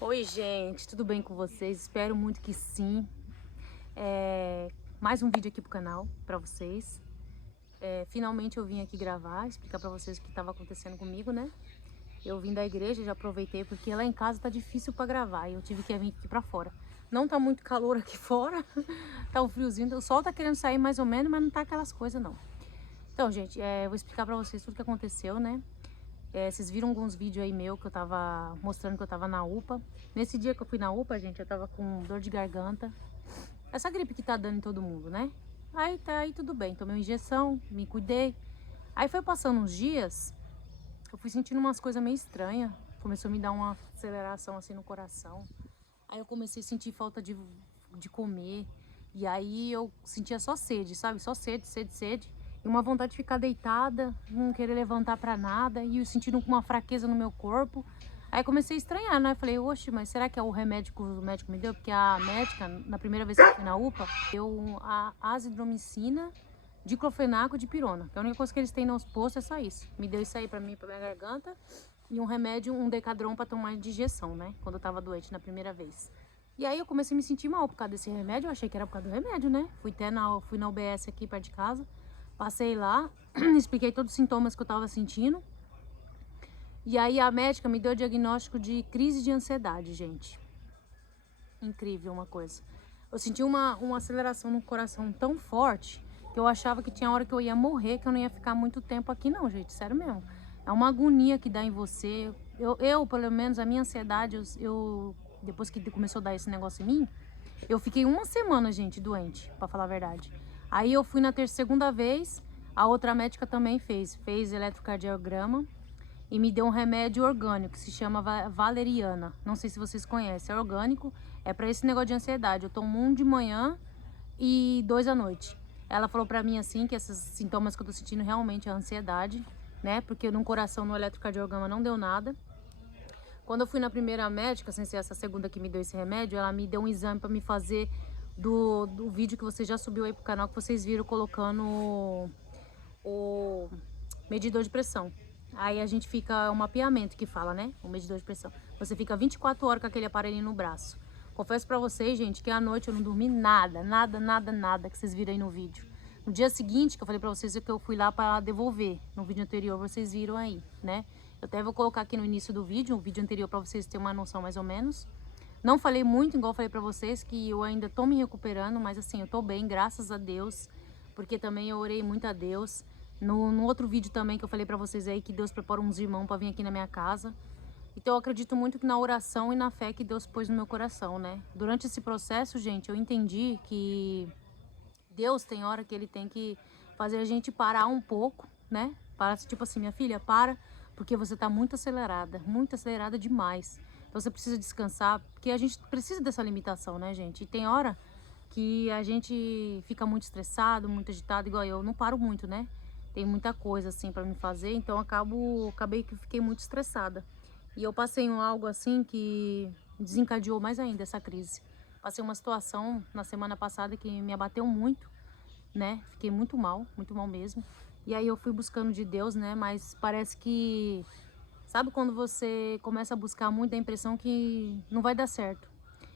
Oi, gente, tudo bem com vocês? Espero muito que sim. Mais um vídeo aqui pro canal pra vocês. Finalmente eu vim aqui gravar, explicar pra vocês o que estava acontecendo comigo, né? Eu vim da igreja, já aproveitei porque lá em casa tá difícil pra gravar e eu tive que vir aqui pra fora. Não tá muito calor aqui fora, tá um friozinho, o sol tá querendo sair mais ou menos, mas não tá aquelas coisas não. Então, gente, eu vou explicar pra vocês tudo que aconteceu, né? Vocês viram alguns vídeos aí meu que eu tava mostrando que eu tava na UPA. Nesse dia que eu fui na UPA, gente, eu tava com dor de garganta. Essa gripe que tá dando em todo mundo, né? Aí tudo bem, tomei uma injeção, me cuidei. Aí foi passando uns dias, eu fui sentindo umas coisas meio estranhas. Começou a me dar uma aceleração assim no coração. Aí eu comecei a sentir falta de comer. E aí eu sentia só sede, sabe? Só sede, sede, sede. E uma vontade de ficar deitada, não querer levantar pra nada. E eu sentindo uma fraqueza no meu corpo. Aí comecei a estranhar, né? Falei, oxe, mas será que é o remédio que o médico me deu? Porque a médica, na primeira vez que eu fui na UPA, deu a azithromicina, diclofenaco de pirona. Que a única coisa que eles têm nos postos é só isso. Me deu isso aí pra mim, pra minha garganta. E um remédio, um Decadron pra tomar de injeção, né? Quando eu tava doente na primeira vez. E aí eu comecei a me sentir mal por causa desse remédio. Eu achei que era por causa do remédio, né? Fui na UBS aqui perto de casa. Passei lá, expliquei todos os sintomas que eu tava sentindo. E aí a médica me deu o diagnóstico de crise de ansiedade, gente. Incrível uma coisa. Eu senti uma aceleração no coração tão forte que eu achava que tinha hora que eu ia morrer, que eu não ia ficar muito tempo aqui não, gente. Sério mesmo. É uma agonia que dá em você. Pelo menos, a minha ansiedade, depois que começou a dar esse negócio em mim, eu fiquei uma semana, gente, doente, pra falar a verdade. Aí eu fui na segunda vez, a outra médica também fez eletrocardiograma e me deu um remédio orgânico que se chama valeriana. Não sei se vocês conhecem, é orgânico, é para esse negócio de ansiedade. Eu tomo um de manhã e 2 à noite. Ela falou para mim assim que esses sintomas que eu tô sentindo realmente é ansiedade, né? Porque no coração, no eletrocardiograma não deu nada. Quando eu fui na primeira médica, sem ser essa segunda que me deu esse remédio, ela me deu um exame para me fazer do vídeo que você já subiu aí pro canal, que vocês viram colocando o medidor de pressão. Aí a gente fica, é um mapeamento que fala, né? O medidor de pressão. Você fica 24 horas com aquele aparelhinho no braço. Confesso pra vocês, gente, que à noite eu não dormi nada, nada, nada, nada que vocês viram aí no vídeo. No dia seguinte, que eu falei pra vocês que eu fui lá pra devolver, no vídeo anterior, vocês viram aí, né? Eu até vou colocar aqui no início do vídeo, o vídeo anterior, pra vocês terem uma noção mais ou menos. Não falei muito, igual eu falei pra vocês, que eu ainda tô me recuperando, mas assim, eu tô bem, graças a Deus, porque também eu orei muito a Deus. No outro vídeo também que eu falei pra vocês aí, que Deus prepara uns irmãos pra vir aqui na minha casa. Então eu acredito muito que na oração e na fé que Deus pôs no meu coração, né? Durante esse processo, gente, eu entendi que Deus tem hora que Ele tem que fazer a gente parar um pouco, né? Para, tipo assim, minha filha, para, porque você tá muito acelerada demais. Então você precisa descansar, porque a gente precisa dessa limitação, né, gente? E tem hora que a gente fica muito estressado, muito agitado, igual eu não paro muito, né? Tem muita coisa assim para me fazer, então acabei que fiquei muito estressada. E eu passei em algo assim que desencadeou mais ainda essa crise. Passei uma situação na semana passada que me abateu muito, né? Fiquei muito mal mesmo. E aí eu fui buscando de Deus, né? Mas parece que, sabe quando você começa a buscar muito, dá a impressão que não vai dar certo.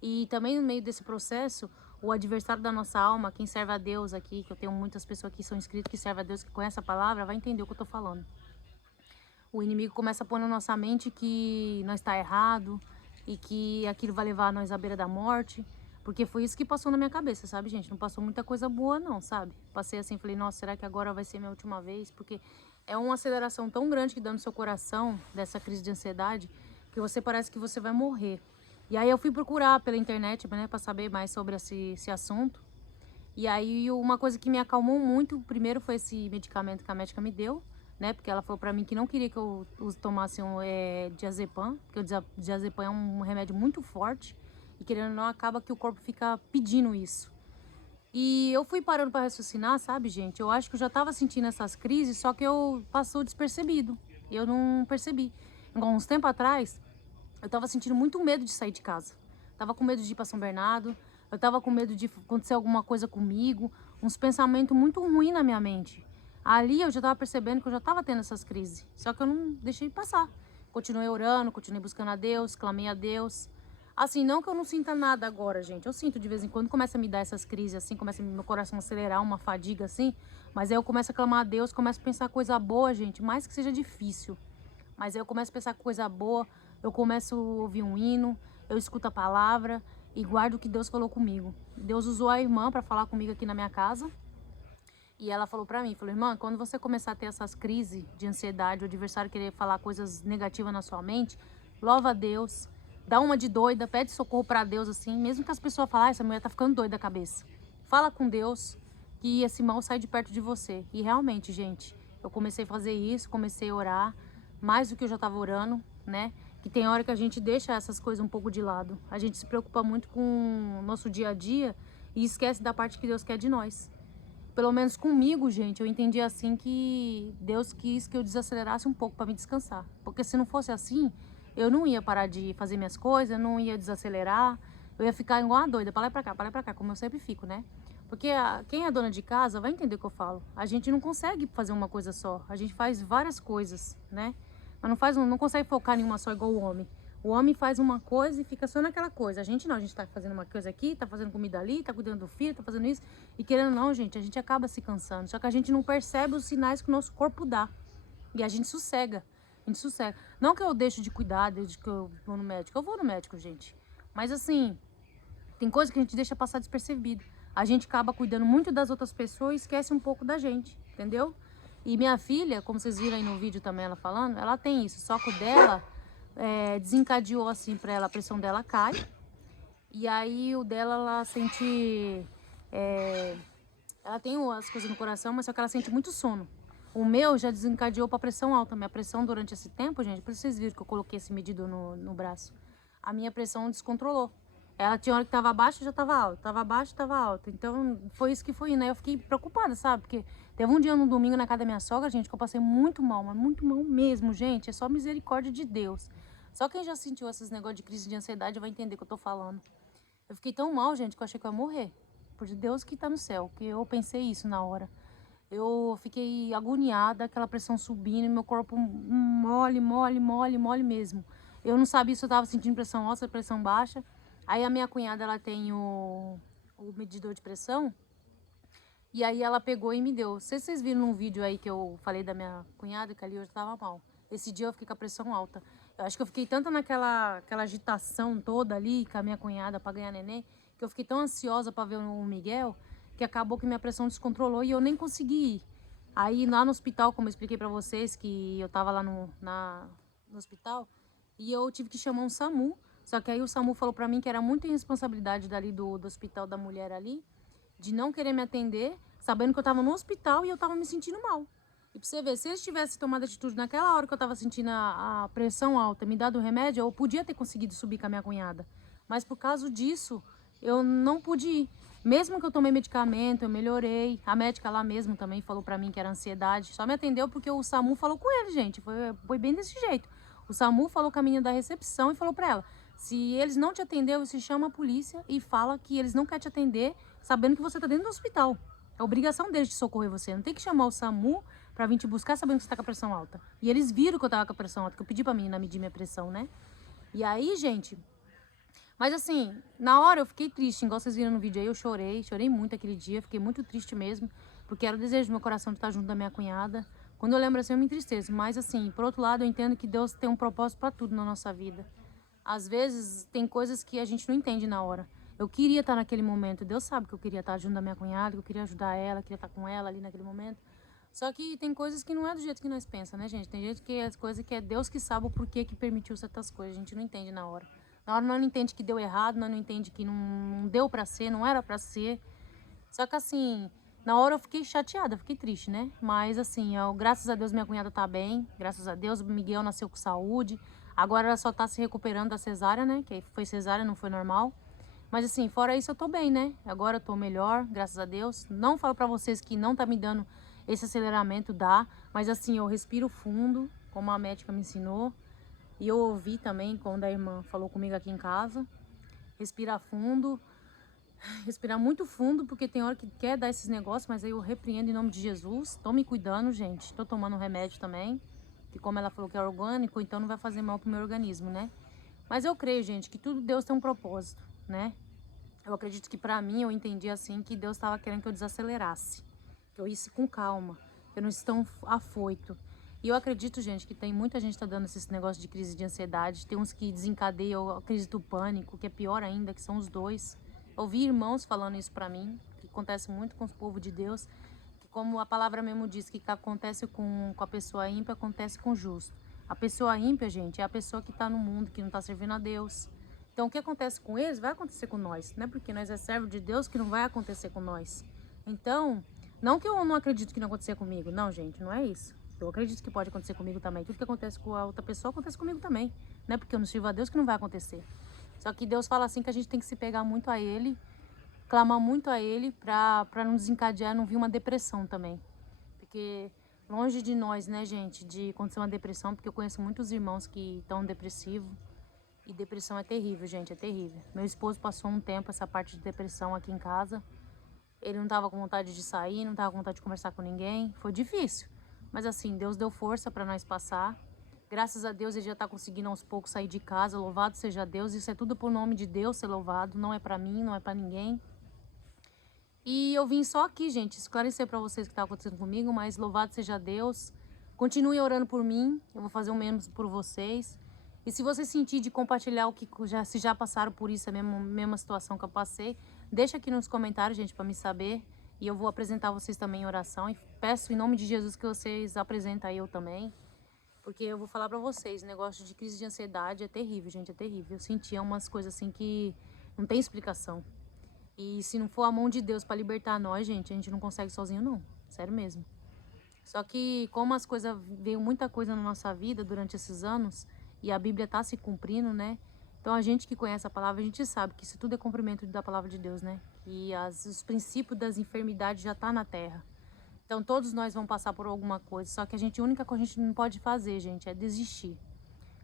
E também no meio desse processo, o adversário da nossa alma, quem serve a Deus aqui, que eu tenho muitas pessoas que são inscritas que servem a Deus, que conhecem a palavra, vai entender o que eu tô falando. O inimigo começa a pôr na nossa mente que nós está errado e que aquilo vai levar nós à beira da morte. Porque foi isso que passou na minha cabeça, sabe, gente? Não passou muita coisa boa, não, sabe? Passei assim, falei, nossa, será que agora vai ser minha última vez? Porque é uma aceleração tão grande que dá no seu coração, dessa crise de ansiedade, que você parece que você vai morrer. E aí eu fui procurar pela internet, né, pra saber mais sobre esse assunto. E aí uma coisa que me acalmou muito, primeiro foi esse medicamento que a médica me deu, né? Porque ela falou pra mim que não queria que eu tomasse diazepam, porque o diazepam é um remédio muito forte e querendo ou não acaba que o corpo fica pedindo isso. E eu fui parando pra raciocinar, sabe, gente? Eu acho que eu já tava sentindo essas crises, só que eu passou despercebido. Eu não percebi. Igual uns tempo atrás, eu tava sentindo muito medo de sair de casa. Tava com medo de ir pra São Bernardo, eu tava com medo de acontecer alguma coisa comigo, uns pensamentos muito ruins na minha mente. Ali eu já tava percebendo que eu já tava tendo essas crises, só que eu não deixei passar. Continuei orando, continuei buscando a Deus, clamei a Deus. Assim, não que eu não sinta nada agora, gente. Eu sinto de vez em quando, começa a me dar essas crises assim, começa meu coração a acelerar, uma fadiga assim. Mas aí eu começo a clamar a Deus, começo a pensar coisa boa, gente, mais que seja difícil. Mas aí eu começo a pensar coisa boa, eu começo a ouvir um hino, eu escuto a palavra e guardo o que Deus falou comigo. Deus usou a irmã para falar comigo aqui na minha casa. E ela falou pra mim, falou, irmã, quando você começar a ter essas crises de ansiedade, o adversário querer falar coisas negativas na sua mente, louva a Deus, dá uma de doida, pede socorro pra Deus, assim, mesmo que as pessoas falem, essa mulher tá ficando doida da cabeça. Fala com Deus, que esse mal sai de perto de você. E realmente, gente, eu comecei a fazer isso, comecei a orar, mais do que eu já tava orando, né? Que tem hora que a gente deixa essas coisas um pouco de lado. A gente se preocupa muito com o nosso dia a dia e esquece da parte que Deus quer de nós. Pelo menos comigo, gente, eu entendi assim que Deus quis que eu desacelerasse um pouco para me descansar. Porque se não fosse assim, eu não ia parar de fazer minhas coisas, eu não ia desacelerar, eu ia ficar igual uma doida, para lá e pra cá, como eu sempre fico, né? Porque quem é dona de casa vai entender o que eu falo. A gente não consegue fazer uma coisa só, a gente faz várias coisas, né? Mas não consegue focar em uma só igual o homem. O homem faz uma coisa e fica só naquela coisa. A gente não, a gente tá fazendo uma coisa aqui, tá fazendo comida ali, tá cuidando do filho, tá fazendo isso. E querendo ou não, gente, a gente acaba se cansando. Só que a gente não percebe os sinais que o nosso corpo dá. E a gente sossega. A gente sossega. Não que eu deixo de cuidar desde que eu vou no médico. Eu vou no médico, gente. Mas assim, tem coisa que a gente deixa passar despercebido. A gente acaba cuidando muito das outras pessoas e esquece um pouco da gente, entendeu? E minha filha, como vocês viram aí no vídeo também ela falando, ela tem isso. Só que o dela desencadeou assim pra ela, a pressão dela cai. E aí o dela, ela sente... ela tem as coisas no coração, mas só que ela sente muito sono. O meu já desencadeou pra pressão alta. Minha pressão durante esse tempo, gente, por isso vocês viram que eu coloquei esse medidor no braço. A minha pressão descontrolou. Ela tinha hora que tava baixa, já tava alta. Tava baixa, tava alta. Então, foi isso que foi indo. Aí eu fiquei preocupada, sabe? Porque teve um dia no domingo na casa da minha sogra, gente, que eu passei muito mal, mas muito mal mesmo, gente. É só misericórdia de Deus. Só quem já sentiu esses negócios de crise de ansiedade vai entender o que eu tô falando. Eu fiquei tão mal, gente, que eu achei que eu ia morrer. Por Deus que tá no céu, que eu pensei isso na hora. Eu fiquei agoniada, aquela pressão subindo, meu corpo mole, mole, mole, mole mesmo. Eu não sabia se eu tava sentindo pressão alta, pressão baixa. Aí a minha cunhada, ela tem o medidor de pressão. E aí ela pegou e me deu. Não sei se vocês viram num vídeo aí que eu falei da minha cunhada, que ali hoje tava mal. Esse dia eu fiquei com a pressão alta. Eu acho que eu fiquei tanto aquela agitação toda ali com a minha cunhada pra ganhar neném, que eu fiquei tão ansiosa pra ver o Miguel, que acabou que minha pressão descontrolou e eu nem consegui ir. Aí lá no hospital, como eu expliquei pra vocês, que eu tava lá no hospital, e eu tive que chamar um SAMU. Só que aí o SAMU falou pra mim que era muita irresponsabilidade dali do hospital da mulher ali, de não querer me atender, sabendo que eu tava no hospital e eu tava me sentindo mal. E pra você ver, se eles tivessem tomado atitude naquela hora que eu tava sentindo a pressão alta, me dado o remédio, eu podia ter conseguido subir com a minha cunhada. Mas por causa disso, eu não pude ir. Mesmo que eu tomei medicamento, eu melhorei. A médica lá mesmo também falou pra mim que era ansiedade. Só me atendeu porque o SAMU falou com ele, gente. Foi bem desse jeito. O SAMU falou com a menina da recepção e falou pra ela: se eles não te atenderam, você chama a polícia e fala que eles não querem te atender, sabendo que você tá dentro do hospital. É obrigação deles de socorrer você. Não tem que chamar o SAMU pra vir te buscar sabendo que você tá com a pressão alta. E eles viram que eu tava com a pressão alta, que eu pedi pra menina medir minha pressão, né? E aí, gente... Mas assim, na hora eu fiquei triste, igual vocês viram no vídeo aí, eu chorei muito aquele dia, fiquei muito triste mesmo, porque era o desejo do meu coração de estar junto da minha cunhada. Quando eu lembro assim, eu me entristeço, mas assim, por outro lado, eu entendo que Deus tem um propósito pra tudo na nossa vida. Às vezes, tem coisas que a gente não entende na hora. Eu queria estar naquele momento, Deus sabe que eu queria estar junto da minha cunhada, que eu queria ajudar ela, queria estar com ela ali naquele momento. Só que tem coisas que não é do jeito que nós pensamos, né, gente? Tem jeito que as coisas que é Deus que sabe o porquê que permitiu certas coisas, a gente não entende na hora. Na hora nós não entende que deu errado, nós não entende que não deu pra ser, não era pra ser. Só que assim, na hora eu fiquei chateada, fiquei triste, né? Mas assim, graças a Deus minha cunhada tá bem, graças a Deus o Miguel nasceu com saúde. Agora ela só tá se recuperando da cesárea, né? Que foi cesárea, não foi normal. Mas assim, fora isso eu tô bem, né? Agora eu tô melhor, graças a Deus. Não falo pra vocês que não tá me dando esse aceleramento, dá. Mas assim, eu respiro fundo, como a médica me ensinou. E eu ouvi também quando a irmã falou comigo aqui em casa. Respirar fundo, respirar muito fundo, porque tem hora que quer dar esses negócios, mas aí eu repreendo em nome de Jesus. Tô me cuidando, gente. Tô tomando remédio também, que como ela falou que é orgânico, então não vai fazer mal pro meu organismo, né? Mas eu creio, gente, que tudo Deus tem um propósito, né? Eu acredito que pra mim, eu entendi assim, que Deus estava querendo que eu desacelerasse. Que eu ia com calma, que eu não estou tão afoito. E eu acredito, gente, que tem muita gente que tá dando esse negócio de crise de ansiedade. Tem uns que desencadeiam a crise do pânico, que é pior ainda, que são os dois. Eu ouvi irmãos falando isso pra mim, que acontece muito com o povo de Deus. Que como a palavra mesmo diz, que acontece com a pessoa ímpia, acontece com o justo. A pessoa ímpia, gente, é a pessoa que tá no mundo, que não tá servindo a Deus. Então, o que acontece com eles vai acontecer com nós. Não é porque nós é servo de Deus que não vai acontecer com nós. Então, não que eu não acredito que não acontecer comigo. Não, gente, não é isso. Eu acredito que pode acontecer comigo também. Tudo que acontece com a outra pessoa acontece comigo também. Não é porque eu não sirvo a Deus que não vai acontecer. Só que Deus fala assim que a gente tem que se pegar muito a Ele, clamar muito a Ele pra não desencadear, não vir uma depressão também. Porque longe de nós, né, gente, de acontecer uma depressão, porque eu conheço muitos irmãos que estão depressivos. E depressão é terrível, gente, é terrível. Meu esposo passou um tempo essa parte de depressão aqui em casa. Ele não tava com vontade de sair, não tava com vontade de conversar com ninguém. Foi difícil. Mas assim, Deus deu força para nós passar. Graças a Deus ele já tá conseguindo aos poucos sair de casa. Louvado seja Deus. Isso é tudo por nome de Deus ser louvado. Não é para mim, não é para ninguém. E eu vim só aqui, gente, esclarecer para vocês o que tá acontecendo comigo. Mas louvado seja Deus. Continue orando por mim. Eu vou fazer o mesmo por vocês. E se você sentir de compartilhar o que se já passaram por isso, a mesma situação que eu passei, deixa aqui nos comentários, gente, para me saber. E eu vou apresentar vocês também em oração. E peço em nome de Jesus que vocês apresentem eu também. Porque eu vou falar para vocês, o negócio de crise de ansiedade é terrível, gente, é terrível. Eu sentia umas coisas assim que não tem explicação. E se não for a mão de Deus para libertar nós, gente, a gente não consegue sozinho não. Sério mesmo. Só que como as coisas, veio muita coisa na nossa vida durante esses anos, e a Bíblia tá se cumprindo, né? Então a gente que conhece a palavra, a gente sabe que isso tudo é cumprimento da palavra de Deus, né? Que os princípios das enfermidades já tá na terra. Então todos nós vamos passar por alguma coisa, só que a única coisa que a gente não pode fazer, gente, é desistir.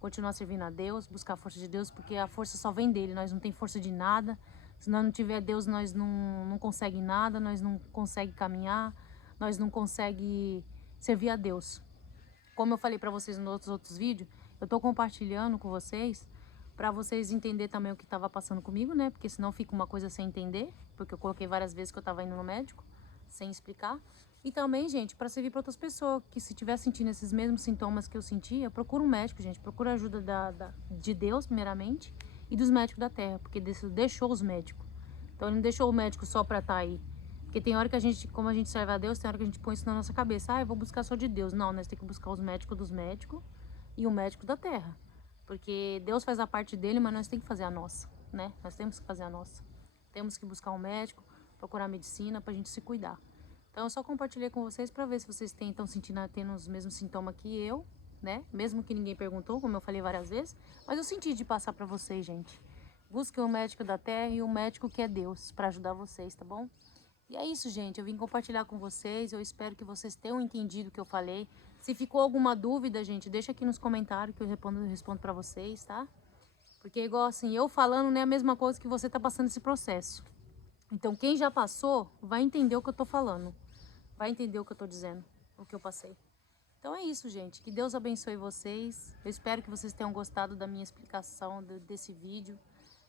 Continuar servindo a Deus, buscar a força de Deus, porque a força só vem dele, nós não tem força de nada. Se nós não tiver Deus, nós não consegue nada, nós não consegue caminhar, nós não consegue servir a Deus. Como eu falei para vocês nos outros vídeos, eu tô compartilhando com vocês para vocês entenderem também o que estava passando comigo, né? Porque senão fica uma coisa sem entender, porque eu coloquei várias vezes que eu tava indo no médico, sem explicar. E também, gente, para servir para outras pessoas, que se estiver sentindo esses mesmos sintomas que eu sentia, procura um médico, gente. Procura ajuda de Deus, primeiramente, e dos médicos da terra, porque Deus deixou os médicos. Então ele não deixou o médico só para estar aí. Porque tem hora que a gente, como a gente serve a Deus, tem hora que a gente põe isso na nossa cabeça. Ah, eu vou buscar só de Deus. Não, nós temos que buscar os médicos dos médicos e o médico da terra. Porque Deus faz a parte dele, mas nós temos que fazer a nossa, né? Nós temos que fazer a nossa. Temos que buscar um médico, procurar medicina pra gente se cuidar. Então eu só compartilhei com vocês pra ver se vocês estão sentindo, tendo os mesmos sintomas que eu, né? Mesmo que ninguém perguntou, como eu falei várias vezes. Mas eu senti de passar pra vocês, gente. Busquem o médico da terra e o médico que é Deus pra ajudar vocês, tá bom? E é isso, gente. Eu vim compartilhar com vocês. Eu espero que vocês tenham entendido o que eu falei. Se ficou alguma dúvida, gente, deixa aqui nos comentários que eu respondo pra vocês, tá? Porque igual assim, eu falando não é a mesma coisa que você tá passando esse processo. Então, quem já passou vai entender o que eu tô falando. Vai entender o que eu tô dizendo, o que eu passei. Então é isso, gente. Que Deus abençoe vocês. Eu espero que vocês tenham gostado da minha explicação desse vídeo.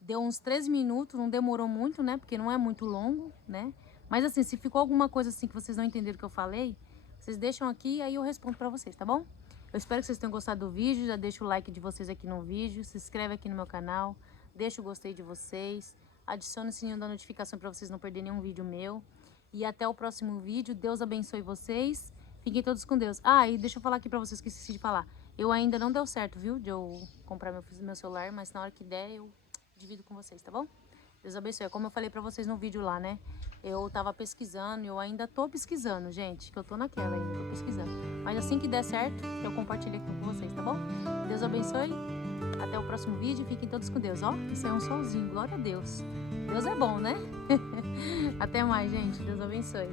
Deu uns 13 minutos, não demorou muito, né? Porque não é muito longo, né? Mas assim, se ficou alguma coisa assim que vocês não entenderam o que eu falei, vocês deixam aqui e aí eu respondo pra vocês, tá bom? Eu espero que vocês tenham gostado do vídeo, já deixa o like de vocês aqui no vídeo, se inscreve aqui no meu canal, deixa o gostei de vocês, adicione o sininho da notificação pra vocês não perderem nenhum vídeo meu. E até o próximo vídeo, Deus abençoe vocês, fiquem todos com Deus. Ah, e deixa eu falar aqui pra vocês que esqueci de falar, eu ainda não deu certo, viu, de eu comprar meu celular, mas na hora que der eu divido com vocês, tá bom? Deus abençoe. Como eu falei pra vocês no vídeo lá, né? Eu tava pesquisando, eu ainda tô pesquisando, gente. Que eu tô naquela ainda, tô pesquisando. Mas assim que der certo, eu compartilho aqui com vocês, tá bom? Deus abençoe. Até o próximo vídeo. Fiquem todos com Deus, ó. Isso é um solzinho, glória a Deus. Deus é bom, né? Até mais, gente. Deus abençoe.